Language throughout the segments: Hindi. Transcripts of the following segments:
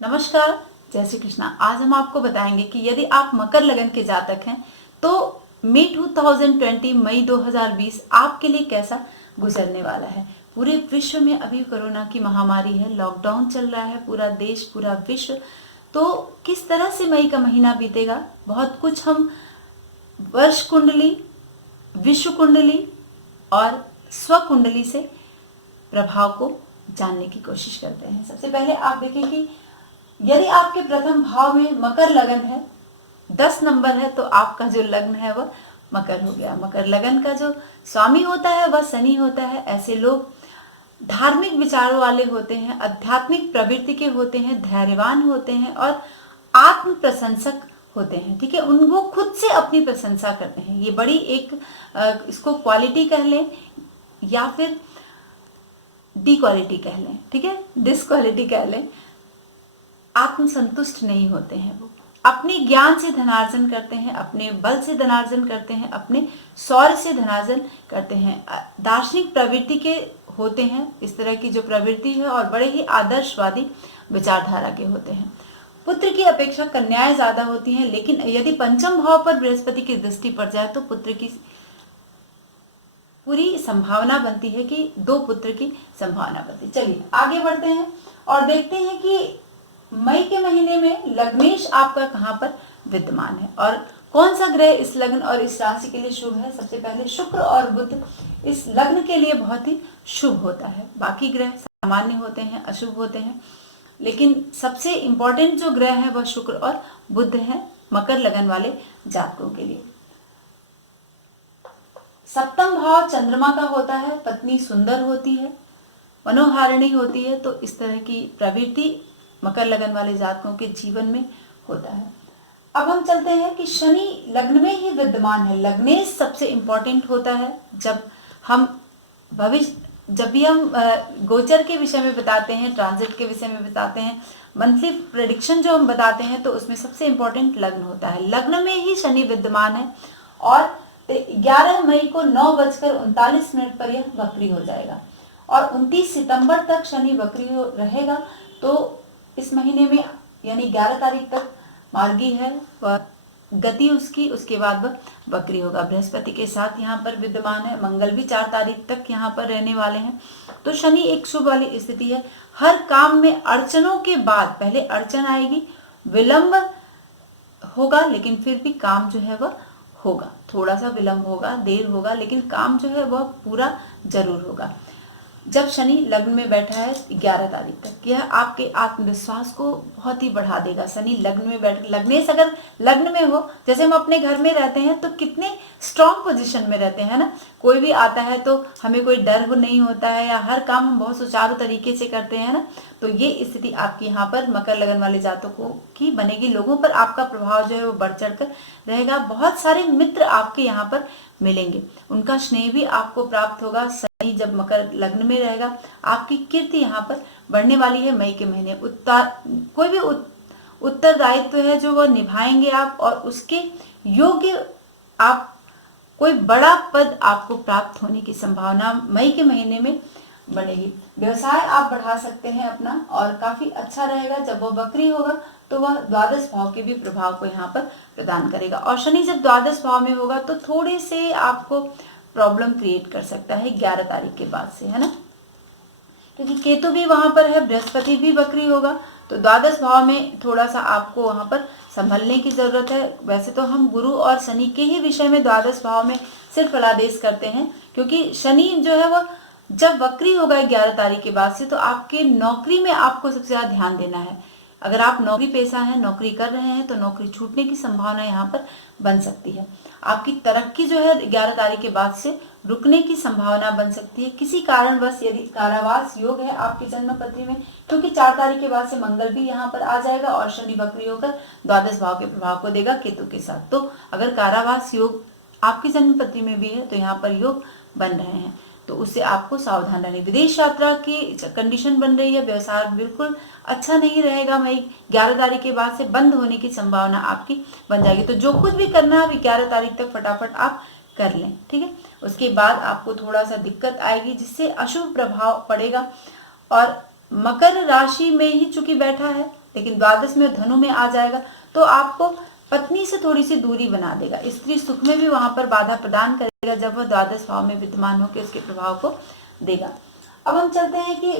नमस्कार, जय श्री कृष्णा। आज हम आपको बताएंगे कि यदि आप मकर लगन के जातक हैं तो मई 2020 मई 2020 आपके लिए कैसा गुजरने वाला है। पूरे विश्व में अभी कोरोना की महामारी है, लॉकडाउन चल रहा है, पूरा देश पूरा विश्व। तो किस तरह से मई का महीना बीतेगा, बहुत कुछ हम वर्ष कुंडली, विश्व कुंडली और स्व कुंडली से प्रभाव को जानने की कोशिश करते हैं। सबसे पहले आप देखें कि यदि आपके प्रथम भाव में मकर लगन है, 10 नंबर है, तो आपका जो लग्न है वह मकर हो गया। मकर लगन का जो स्वामी होता है वह शनि होता है। ऐसे लोग धार्मिक विचारों वाले होते हैं, आध्यात्मिक प्रवृत्ति के होते हैं, धैर्यवान होते हैं और आत्म प्रशंसक होते हैं। ठीक है, वो खुद से अपनी प्रशंसा करते हैं। ये बड़ी एक इसको क्वालिटी कह लें या फिर डी क्वालिटी कह लें, ठीक है, डिसक्वालिटी कह लें। आत्मसंतुष्ट नहीं होते हैं, वो अपने ज्ञान से धनार्जन करते हैं, अपने बल से धनार्जन करते हैं, अपने शौर्य से धनार्जन करते हैं। दार्शनिक प्रवृत्ति के होते हैं, इस तरह की जो प्रवृत्ति है, और बड़े ही आदर्शवादी विचारधारा के होते हैं। पुत्र की अपेक्षा कन्याएं ज्यादा होती हैं, लेकिन यदि पंचम भाव पर बृहस्पति की दृष्टि पड़ जाए तो पुत्र की पूरी संभावना बनती है कि 2 पुत्र की संभावना बनती है। चलिए आगे बढ़ते हैं और देखते हैं कि मई के महीने में लग्नेश आपका कहां पर विद्यमान है और कौन सा ग्रह इस लग्न और इस राशि के लिए शुभ है। सबसे पहले शुक्र और बुध इस लग्न के लिए बहुत ही शुभ होता है। बाकी ग्रह सामान्य होते हैं, अशुभ होते हैं, लेकिन सबसे इंपॉर्टेंट जो ग्रह है वह शुक्र और बुध है मकर लगन वाले जातकों के लिए। सप्तम भाव चंद्रमा का होता है। पत्नी सुंदर होती है, मनोहारिणी होती है, तो इस तरह की प्रवृत्ति मकर लगन वाले जातकों के जीवन में होता है। अब हम चलते हैं कि शनि लग्न में ही विद्यमान है। लग्नेश सबसे इंपॉर्टेंट होता है। जब भी हम गोचर के विषय में बताते हैं, ट्रांजिट के विषय में बताते हैं, मंथली प्रेडिक्शन जो हम बताते हैं, तो उसमें सबसे इंपॉर्टेंट लग्न होता है। लग्न में ही शनि विद्यमान है और 11 मई को 9:39 पर यह वक्री हो जाएगा और 29 सितंबर तक शनि वक्री रहेगा। तो इस महीने में यानी 11 तारीख तक मार्गी है वह गति उसकी, उसके बाद वह वक्री होगा। बृहस्पति के साथ यहाँ पर विद्यमान है, मंगल भी 4 तारीख तक यहाँ पर रहने वाले हैं। तो शनि एक शुभ वाली स्थिति है। हर काम में अड़चनों के बाद पहले अड़चन आएगी, विलंब होगा, लेकिन फिर भी काम जो है वह होगा। थोड़ा सा विलंब होगा, देर होगा, लेकिन काम जो है वह पूरा जरूर होगा। जब शनि लग्न में बैठा है 11 तारीख तक, यह आपके आत्मविश्वास को बहुत ही बढ़ा देगा। शनि लग्न में बैठ, लग्नेश अगर लग्न में हो, जैसे हम अपने घर में रहते हैं तो कितने स्ट्रांग पोजीशन में रहते हैं ना, कोई भी आता है तो हमें कोई डर नहीं होता है या हर काम हम बहुत सुचारू तरीके से करते हैं ना। तो ये स्थिति आपकी यहाँ पर मकर लगन वाले जातकों की बनेगी। लोगों पर आपका प्रभाव जो है वो बढ़ चढ़कर रहेगा। बहुत सारे मित्र आपके यहाँ पर मिलेंगे, उनका स्नेह भी आपको प्राप्त होगा। शनि जब मकर लग्न में रहेगा, आपकी कीर्ति यहाँ पर बढ़ने वाली है। मई के महीने कोई भी उत्तरदायित्व है जो वो निभाएंगे आप, और उसके योग्य आप कोई बड़ा पद आपको प्राप्त होने की संभावना मई के महीने में बनेगी। व्यवसाय आप बढ़ा सकते हैं अपना, और काफी अच्छा रहेगा। जब वो वक्री होगा तो वह द्वादश भाव के भी प्रभाव को यहाँ पर प्रदान करेगा। और शनि जब द्वादश भाव में होगा तो थोड़े से आपको प्रॉब्लम क्रिएट कर सकता है 11 तारीख के बाद से, है ना, क्योंकि केतु भी वहां पर है, बृहस्पति भी वक्री होगा, तो द्वादश भाव में थोड़ा सा आपको वहां पर संभलने की जरूरत है। वैसे तो हम गुरु और शनि के ही विषय में द्वादश भाव में सिर्फ फलादेश करते हैं, क्योंकि शनि जो है वह जब वक्री होगा 11 तारीख के बाद से, तो आपके नौकरी में आपको सबसे ज्यादा ध्यान देना है। अगर आप नौकरी पेशा है, नौकरी कर रहे हैं, तो नौकरी छूटने की संभावना यहाँ पर बन सकती है। आपकी तरक्की जो है 11 तारीख के बाद से रुकने की संभावना बन सकती है। किसी कारणवश यदि कारावास योग है आपकी जन्म पत्री में, क्योंकि 4 तारीख के बाद से मंगल भी यहाँ पर आ जाएगा और शनि वक्री होकर द्वादश भाव के प्रभाव को देगा केतु के साथ। तो अगर कारावास योग आपकी जन्म पत्री में भी है तो यहाँ पर योग बन रहे हैं, तो उससे आपको सावधान रहने। विदेश यात्रा की कंडीशन बन रही है, व्यवसाय बिल्कुल अच्छा नहीं रहेगा। मई 11 तारीख के बाद से बंद होने की संभावना आपकी बन जाएगी। तो जो कुछ भी करना है 11 तारीख तक फटाफट आप कर लें, ठीक है। उसके बाद आपको थोड़ा सा दिक्कत आएगी जिससे अशुभ प्रभाव पड़ेगा। और मकर राशि में ही चूंकि बैठा है, लेकिन द्वादश में धनु में आ जाएगा, तो आपको पत्नी से थोड़ी सी दूरी बना देगा। स्त्री सुख में भी वहां पर बाधा प्रदान करेगा जब वह द्वादश भाव में विद्यमान होकर उसके प्रभाव को देगा। अब हम चलते हैं कि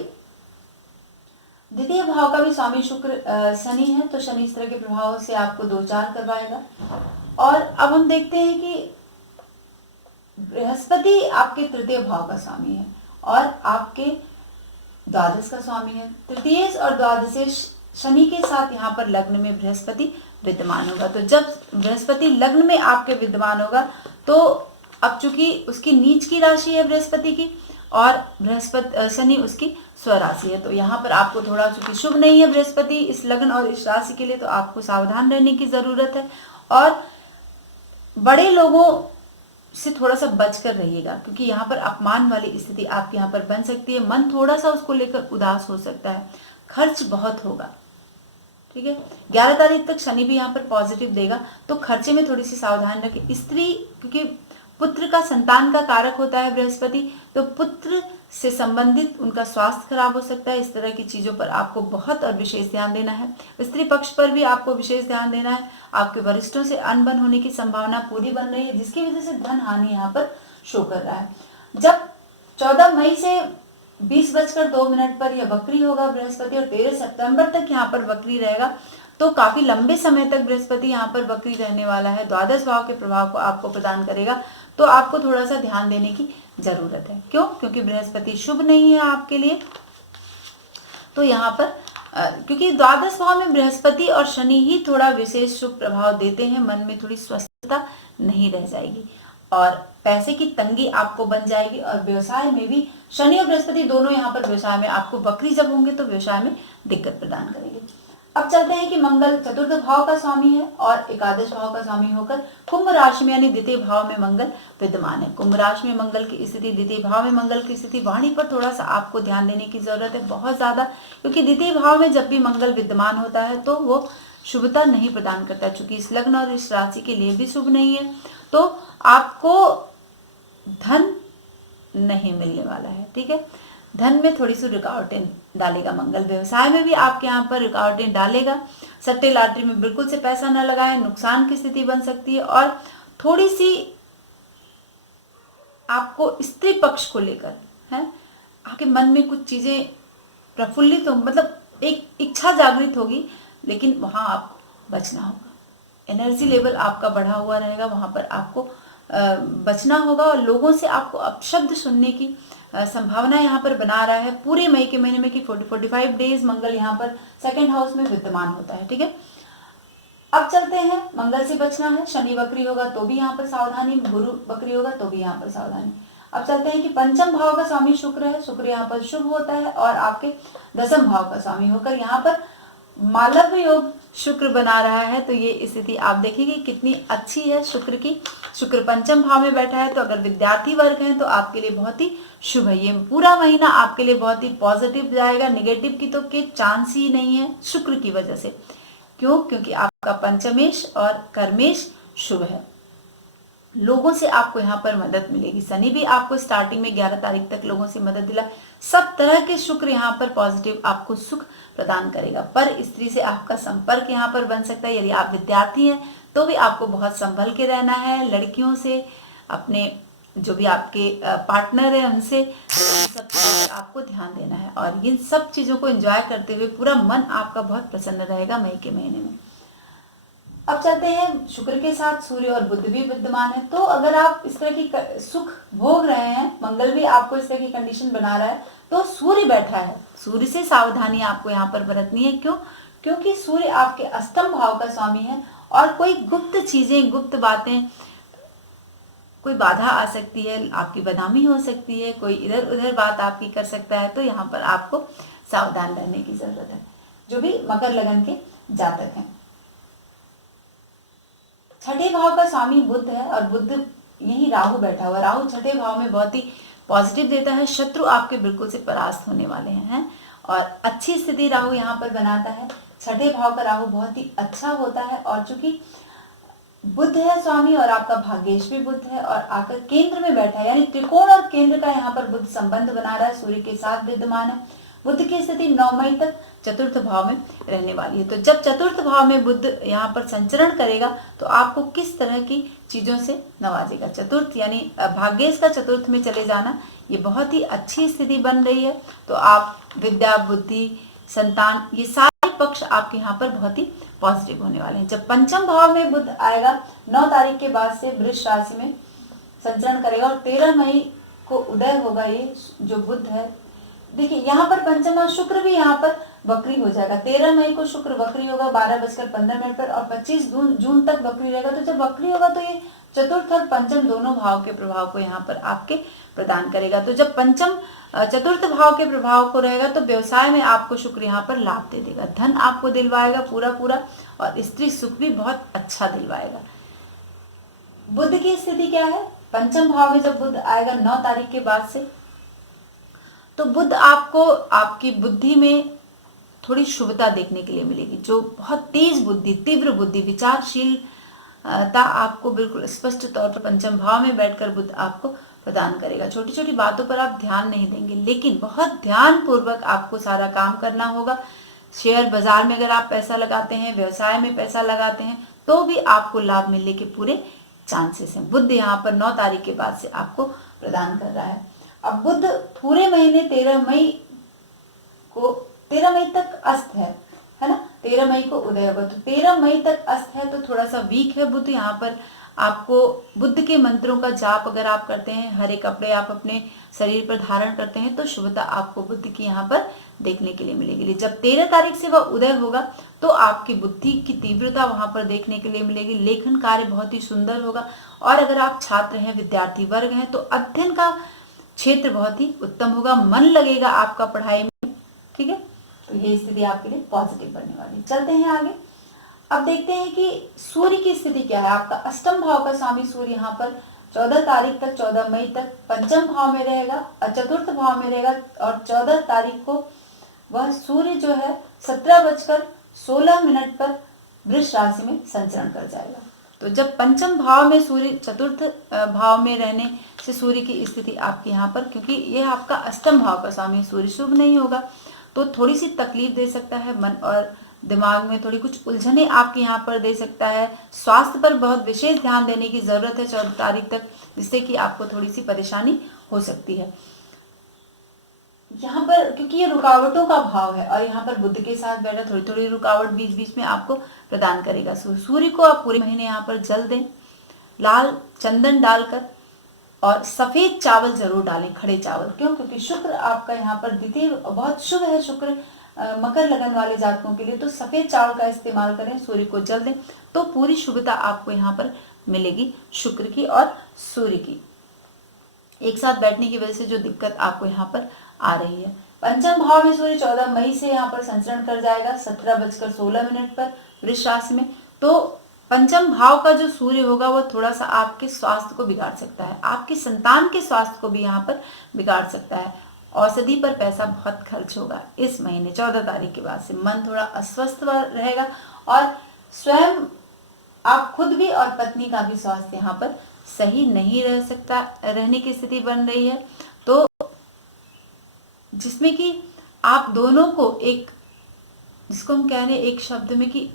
द्वितीय भाव का भी स्वामी शुक्र शनि है, तो शनि इस तरह के प्रभाव से आपको 2-4 करवाएगा। और अब हम देखते हैं कि बृहस्पति आपके तृतीय भाव का स्वामी है और आपके द्वादश का स्वामी है। तृतीय और द्वादश शनि के साथ यहाँ पर लग्न में बृहस्पति विद्यमान होगा। तो जब बृहस्पति लग्न में आपके विद्यमान होगा, तो अब चूंकि उसकी नीच की राशि है बृहस्पति की और बृहस्पति शनि उसकी स्वराशि है, तो यहाँ पर आपको थोड़ा, चूंकि शुभ नहीं है बृहस्पति इस लग्न और इस राशि के लिए, तो आपको सावधान रहने की जरूरत है और बड़े लोगों से थोड़ा सा बचकर रहिएगा, क्योंकि यहाँ पर अपमान वाली स्थिति आपके यहाँ पर बन सकती है। मन थोड़ा सा उसको लेकर उदास हो सकता है, खर्च बहुत होगा, ठीक है। 11 तारीख तक शनि भी यहाँ पर पॉजिटिव देगा, तो खर्चे में थोड़ी सी सावधान रखें। स्त्री, क्योंकि पुत्र का संतान का कारक होता है बृहस्पति, तो पुत्र से संबंधित उनका स्वास्थ्य खराब हो सकता है। इस तरह की चीजों पर आपको बहुत और विशेष ध्यान देना है। स्त्री पक्ष पर भी आपको विशेष ध्यान देना है। आपके वरिष्ठों से अनबन होने की संभावना पूरी बन रही है, जिसकी वजह से धन हानि यहाँ पर शो कर रहा है। जब 14 मई से 20:02 पर यह वक्री होगा बृहस्पति और 13 सितंबर तक यहाँ पर वक्री रहेगा, तो काफी लंबे समय तक बृहस्पति यहाँ पर वक्री रहने वाला है। द्वादश भाव के प्रभाव को आपको प्रदान करेगा, तो आपको थोड़ा सा ध्यान देने की जरूरत है। क्यों? क्योंकि बृहस्पति शुभ नहीं है आपके लिए। तो यहाँ पर क्योंकि द्वादश भाव में बृहस्पति और शनि ही थोड़ा विशेष शुभ प्रभाव देते हैं, मन में थोड़ी स्वस्थता नहीं रह जाएगी और पैसे की तंगी आपको बन जाएगी। और व्यवसाय में भी शनि और बृहस्पति दोनों यहाँ पर व्यवसाय में आपको वक्री जब होंगे तो व्यवसाय में दिक्कत प्रदान करेंगे। अब चलते हैं कि मंगल चतुर्थ भाव का स्वामी है और एकादश भाव का स्वामी होकर कुंभ राशि में यानी द्वितीय भाव में मंगल विद्यमान है। कुंभ राशि में मंगल की स्थिति, द्वितीय भाव में मंगल की स्थिति, वाणी पर थोड़ा सा आपको ध्यान देने की जरूरत है, बहुत ज्यादा, क्योंकि द्वितीय भाव में जब भी मंगल विद्यमान होता है तो वो शुभता नहीं प्रदान करता। चूंकि इस लग्न और इस राशि के लिए भी शुभ नहीं है, तो आपको धन नहीं मिलने वाला है, ठीक है। धन में थोड़ी सी रुकावटें डालेगा मंगल। व्यवसाय में भी आपके यहाँ पर रुकावटें डालेगा। सट्टे लॉटरी में बिल्कुल से पैसा न लगाएं, नुकसान की स्थिति बन सकती है। और थोड़ी सी आपको स्त्री पक्ष को लेकर है, आपके मन में कुछ चीजें प्रफुल्लित हो, मतलब एक इच्छा जागृत होगी, लेकिन वहां आपको बचना होगा। एनर्जी लेवल आपका बढ़ा हुआ रहेगा, वहां पर आपको बचना होगा। और लोगों से आपको अपशब्द सुनने की संभावना यहाँ पर बना रहा है पूरे मई के महीने में कि 40-45 डेज मंगल यहाँ पर सेकंड हाउस में विद्यमान होता है, ठीक है। अब चलते हैं, मंगल से बचना है। शनि वक्री होगा तो भी यहाँ पर सावधानी, गुरु वक्री होगा तो भी यहाँ पर सावधानी। अब चलते हैं कि पंचम भाव का स्वामी शुक्र है। शुक्र यहाँ पर शुभ होता है और आपके दसम भाव का स्वामी होकर यहाँ पर मालव योग शुक्र बना रहा है। तो ये स्थिति आप देखेंगे कितनी अच्छी है शुक्र की। शुक्र पंचम भाव में बैठा है, तो अगर विद्यार्थी वर्ग हैं तो आपके लिए बहुत ही शुभ है। ये पूरा महीना आपके लिए बहुत ही पॉजिटिव जाएगा, नेगेटिव की तो के चांस ही नहीं है शुक्र की वजह से। क्यों? क्योंकि आपका पंचमेश और कर्मेश शुभ है। लोगों से आपको यहाँ पर मदद मिलेगी। शनि भी आपको स्टार्टिंग में 11 तारीख तक लोगों से मदद दिला। सब तरह के शुक्र यहाँ पर पॉजिटिव आपको सुख प्रदान करेगा। पर स्त्री से आपका संपर्क यहाँ पर बन सकता है। यदि आप विद्यार्थी हैं तो भी आपको बहुत संभल के रहना है। लड़कियों से, अपने जो भी आपके पार्टनर है उनसे सब चीज़ों पर आपको ध्यान देना है। और इन सब चीज़ों को एंजॉय करते हुए पूरा मन आपका बहुत प्रसन्न रहेगा मई के महीने में। अब चलते हैं, शुक्र के साथ सूर्य और बुध भी विद्यमान है। तो अगर आप इस तरह की सुख भोग रहे हैं, मंगल भी आपको इस तरह की कंडीशन बना रहा है, तो सूर्य बैठा है। सूर्य से सावधानी आपको यहाँ पर बरतनी है। क्यों? क्योंकि सूर्य आपके अष्टम भाव का स्वामी है और कोई गुप्त चीजें, गुप्त बातें, कोई बाधा आ सकती है, आपकी बदनामी हो सकती है, कोई इधर उधर बात आपकी कर सकता है। तो यहाँ पर आपको सावधान रहने की जरूरत है, जो भी मकर लगन के जातक हैं। छठे भाव का स्वामी बुध है और बुध यही राहु बैठा हुआ। राहु छठे भाव में बहुत ही पॉजिटिव देता है। शत्रु आपके बिल्कुल से परास्त होने वाले हैं और अच्छी स्थिति राहु यहाँ पर बनाता है। छठे भाव का राहु बहुत ही अच्छा होता है और चूंकि बुध है स्वामी और आपका भाग्येश भी बुध है और आकर केंद्र में बैठा है, यानी त्रिकोण और केंद्र का यहाँ पर बुध संबंध बना रहा है, सूर्य के साथ विद्यमान है। बुध की स्थिति 9 मई तक चतुर्थ भाव में रहने वाली है। तो जब चतुर्थ भाव में बुध यहाँ पर संचरण करेगा तो आपको किस तरह की चीजों से नवाजेगा। चतुर्थ यानी भाग्येश का चतुर्थ में चले जाना, ये बहुत ही अच्छी स्थिति बन रही है। तो आप विद्या, बुद्धि, संतान, ये सारे पक्ष आपके यहाँ पर बहुत ही पॉजिटिव होने वाले हैं। जब पंचम भाव में बुध आएगा 9 तारीख के बाद से वृष राशि में संचरण करेगा और 13 मई को उदय होगा। ये जो बुध है, देखिए यहाँ पर पंचम शुक्र भी यहाँ पर वक्री हो जाएगा। 13 मई को शुक्र वक्री होगा 12:15 पर और 25 जून तक वक्री रहेगा। तो जब वक्री होगा तो ये चतुर्थ और पंचम दोनों भाव के प्रभाव को यहाँ पर आपके प्रदान करेगा। तो जब पंचम चतुर्थ भाव के प्रभाव को रहेगा तो व्यवसाय में आपको शुक्र यहाँ पर लाभ दे देगा, धन आपको दिलवाएगा पूरा, और स्त्री सुख भी बहुत अच्छा दिलवाएगा। बुध की स्थिति क्या है, पंचम भाव में जब बुध आएगा 9 तारीख के बाद से, तो बुध आपको आपकी बुद्धि में थोड़ी शुभता देखने के लिए मिलेगी। जो बहुत तेज बुद्धि, तीव्र बुद्धि, विचारशीलता आपको बिल्कुल स्पष्ट तौर पर पंचम भाव में बैठकर बुध आपको प्रदान करेगा। छोटी छोटी बातों पर आप ध्यान नहीं देंगे, लेकिन बहुत ध्यान पूर्वक आपको सारा काम करना होगा। शेयर बाजार में अगर आप पैसा लगाते हैं, व्यवसाय में पैसा लगाते हैं, तो भी आपको लाभ मिलने के पूरे चांसेस हैं। बुध यहाँ पर 9 तारीख के बाद से आपको प्रदान कर रहा है। अब बुध पूरे महीने 13 मई तक अस्त है ना, 13 मई को उदय होगा। तो 13 मई तक अस्त है, तो थोड़ा सा वीक है बुध। यहाँ पर आपको बुद्ध के मंत्रों का जाप अगर आप करते हैं, हरे कपड़े आप अपने शरीर पर धारण करते हैं, तो शुभता आपको बुद्ध की यहाँ पर देखने के लिए मिलेगी। जब 13 तारीख से वह उदय होगा तो आपकी बुद्धि की तीव्रता वहां पर देखने के लिए मिलेगी। लेखन कार्य बहुत ही सुंदर होगा, और अगर आप छात्र हैं, विद्यार्थी वर्ग हैं, तो अध्ययन का क्षेत्र बहुत ही उत्तम होगा, मन लगेगा आपका पढ़ाई में। ठीक है, तो ये स्थिति आपके लिए पॉजिटिव बनने वाली है। चलते हैं आगे। अब देखते हैं कि सूर्य की स्थिति क्या है। आपका अष्टम भाव का स्वामी सूर्य यहाँ पर 14 तारीख तक, 14 मई तक पंचम भाव में रहेगा और चतुर्थ भाव में रहेगा, और 14 तारीख को वह सूर्य जो है 17:16 पर वृष राशि में संचरण कर जाएगा। तो जब पंचम भाव में सूर्य, चतुर्थ भाव में रहने से सूर्य की स्थिति आपके यहाँ पर, क्योंकि यह आपका अष्टम भाव का स्वामी सूर्य शुभ नहीं होगा, तो थोड़ी सी तकलीफ दे सकता है। मन और दिमाग में थोड़ी कुछ उलझने आपके यहाँ पर दे सकता है। स्वास्थ्य पर बहुत विशेष ध्यान देने की जरूरत है 14 तारीख तक, जिससे कि आपको थोड़ी सी परेशानी हो सकती है यहाँ पर, क्योंकि ये रुकावटों का भाव है और यहाँ पर बुध के साथ बैठा थोड़ी थोड़ी रुकावट बीच बीच में आपको प्रदान करेगा। सूर्य को आप पूरे महीने यहाँ पर जल दें, लाल चंदन डालकर, और सफेद चावल जरूर डालें, खड़े चावल। क्यों? क्योंकि शुक्र आपका यहाँ पर द्वितीय बहुत शुभ है, शुक्र मकर लगन वाले जातकों के लिए, तो सफेद चावल का इस्तेमाल करें, सूर्य को जल दें, तो पूरी शुभता आपको यहाँ पर मिलेगी शुक्र की और सूर्य की एक साथ बैठने की वजह से जो दिक्कत आपको यहाँ पर आ रही है। पंचम भाव में सूर्य 14 मई से यहाँ पर संचरण कर जाएगा 17:16 पर वृष राशि में। तो पंचम भाव का जो सूर्य होगा वो थोड़ा सा आपके स्वास्थ्य को बिगाड़ सकता है, आपकी संतान के स्वास्थ्य को भी यहाँ पर बिगाड़ सकता है। औषधि पर पैसा बहुत खर्च होगा इस महीने 14 तारीख के बाद से। मन थोड़ा अस्वस्थ रहेगा, और स्वयं आप खुद भी और पत्नी का भी स्वास्थ्य यहाँ पर सही नहीं रह सकता, रहने की स्थिति बन रही है। तो जिसमें कि आप दोनों को एक, जिसको हम कह रहे हैं एक शब्द में कि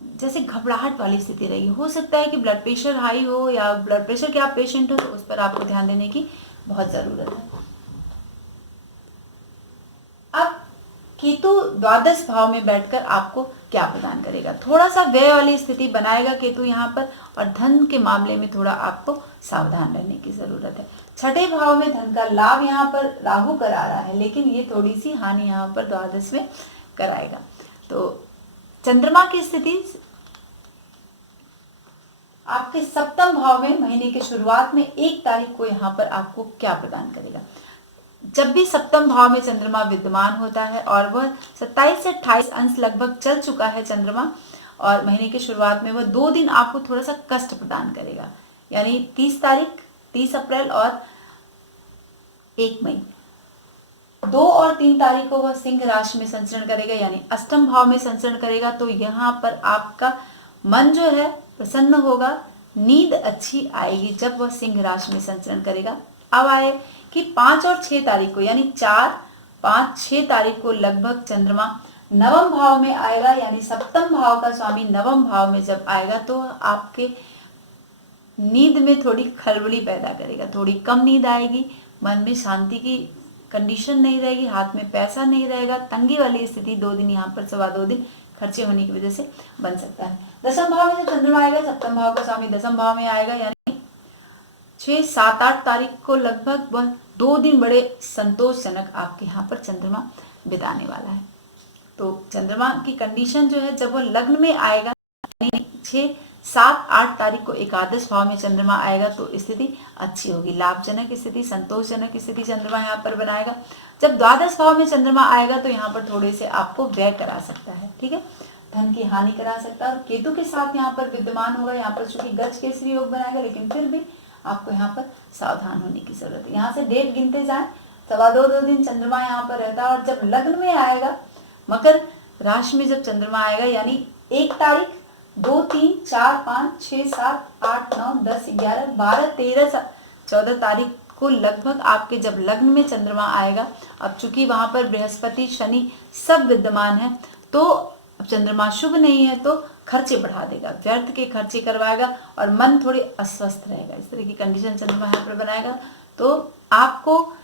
जैसे घबराहट वाली स्थिति रही। हो सकता है कि ब्लड प्रेशर हाई हो या ब्लड प्रेशर के आप पेशेंट हो, तो उस पर आपको ध्यान देने की बहुत जरूरत है। अब केतु द्वादश भाव में बैठकर आपको क्या प्रदान करेगा? थोड़ा सा व्यय वाली स्थिति बनाएगा केतु यहाँ पर, और धन के मामले में थोड़ा आपको सावधान रहने की जरूरत है। छठे भाव में धन का लाभ यहाँ पर राहु करा रहा है, लेकिन ये थोड़ी सी हानि यहाँ पर द्वादश में कराएगा। तो चंद्रमा की स्थिति आपके सप्तम भाव में महीने की शुरुआत में 1 तारीख को यहाँ पर आपको क्या प्रदान करेगा? जब भी सप्तम भाव में चंद्रमा विद्यमान होता है, और वह 27 से 28 अंश लगभग चल चुका है चंद्रमा, और महीने की शुरुआत में वह 2 दिन आपको थोड़ा सा कष्ट प्रदान करेगा, यानी 30 तारीख, 30 अप्रैल और 1 मई। 2 और 3 तारीख को वह सिंह राशि में संचरण करेगा, यानी अष्टम भाव में संचरण करेगा। तो यहाँ पर आपका मन जो है प्रसन्न होगा, नींद अच्छी आएगी जब वह सिंह राशि में संचरण करेगा। अब आए कि 5 और 6 तारीख को, यानी 4, 5, 6 तारीख को लगभग चंद्रमा नवम भाव में आएगा, यानी सप्तम भाव का स्वामी नवम भाव में जब आएगा तो आपके नींद में थोड़ी खलबली पैदा करेगा, थोड़ी कम नींद आएगी, मन में शांति की कंडीशन नहीं रहेगी, हाथ में पैसा नहीं रहेगा, तंगी वाली स्थिति 2 दिन, यहाँ पर सवा 2 दिन खर्चे होने की वजह से बन सकता है। दसम भाव में जब चंद्रमा आएगा, सप्तम भाव का स्वामी दसम भाव में आएगा, यानी 6, 7, 8 तारीख को लगभग वह 2 दिन बड़े संतोषजनक आपके यहाँ पर चंद्रमा बिताने वाला है। तो चंद्रमा की कंडीशन जो है जब वो लग्न में आएगा, यानी 6, 7, 8 तारीख को एकादश भाव में चंद्रमा आएगा तो स्थिति अच्छी होगी, लाभजनक स्थिति, संतोषजनक स्थिति चंद्रमा यहाँ पर बनाएगा। जब द्वादश भाव में चंद्रमा आएगा तो यहाँ पर थोड़े से आपको व्यय करा सकता है, ठीक है, धन की हानि करा सकता है। और केतु के साथ यहाँ पर विद्यमान होगा, यहाँ पर चूंकि गज केसरी योग बनाएगा, लेकिन फिर भी आपको यहाँ पर सावधान होने की जरूरत है। यहाँ से डेट गिनते जाए, सवा 2 दिन चंद्रमा यहाँ पर रहता है। और जब लग्न में आएगा, मकर राशि में जब चंद्रमा आएगा, यानी 1 तारीख, 2, 3, 4, 5, 6, 7, 8, 9, 10, 11, 12, 13, 14 तारीख को लगभग आपके जब लग्न में चंद्रमा आएगा, अब चूंकि वहां पर बृहस्पति, शनि सब विद्यमान है, तो अब चंद्रमा शुभ नहीं है तो खर्चे बढ़ा देगा, व्यर्थ के खर्चे करवाएगा और मन थोड़ी अस्वस्थ रहेगा। इस तरह की कंडीशन चंद्रमा यहाँ पर बनाएगा। तो आपको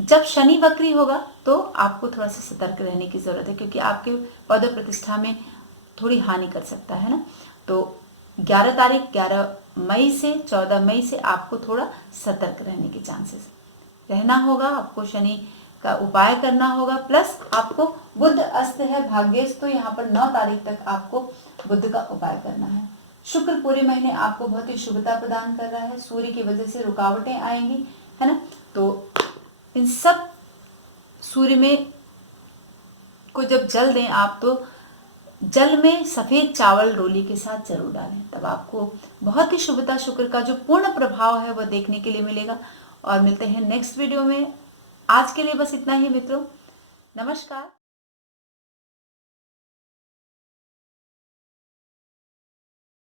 जब शनि वक्री होगा तो आपको थोड़ा सा सतर्क रहने की जरूरत है, क्योंकि आपके पद प्रतिष्ठा में थोड़ी हानि कर सकता है ना। तो 11 तारीख, 11 मई से 14 मई से आपको थोड़ा सतर्क रहने के चांसेस रहना होगा। आपको शनि का उपाय करना होगा, प्लस आपको बुध अस्त है भाग्येश, तो यहाँ पर 9 तारीख तक आपको बुध का उपाय करना है। शुक्र पूरे महीने आपको बहुत ही शुभता प्रदान कर रहा है, सूर्य की वजह से रुकावटें आएंगी, है ना। तो इन सब सूर्य में को जब जल दें आप, तो जल में सफेद चावल रोली के साथ जरूर डालें, तब आपको बहुत ही शुभता शुक्र का जो पूर्ण प्रभाव है वह देखने के लिए मिलेगा। और मिलते हैं नेक्स्ट वीडियो में। आज के लिए बस इतना ही मित्रों, नमस्कार।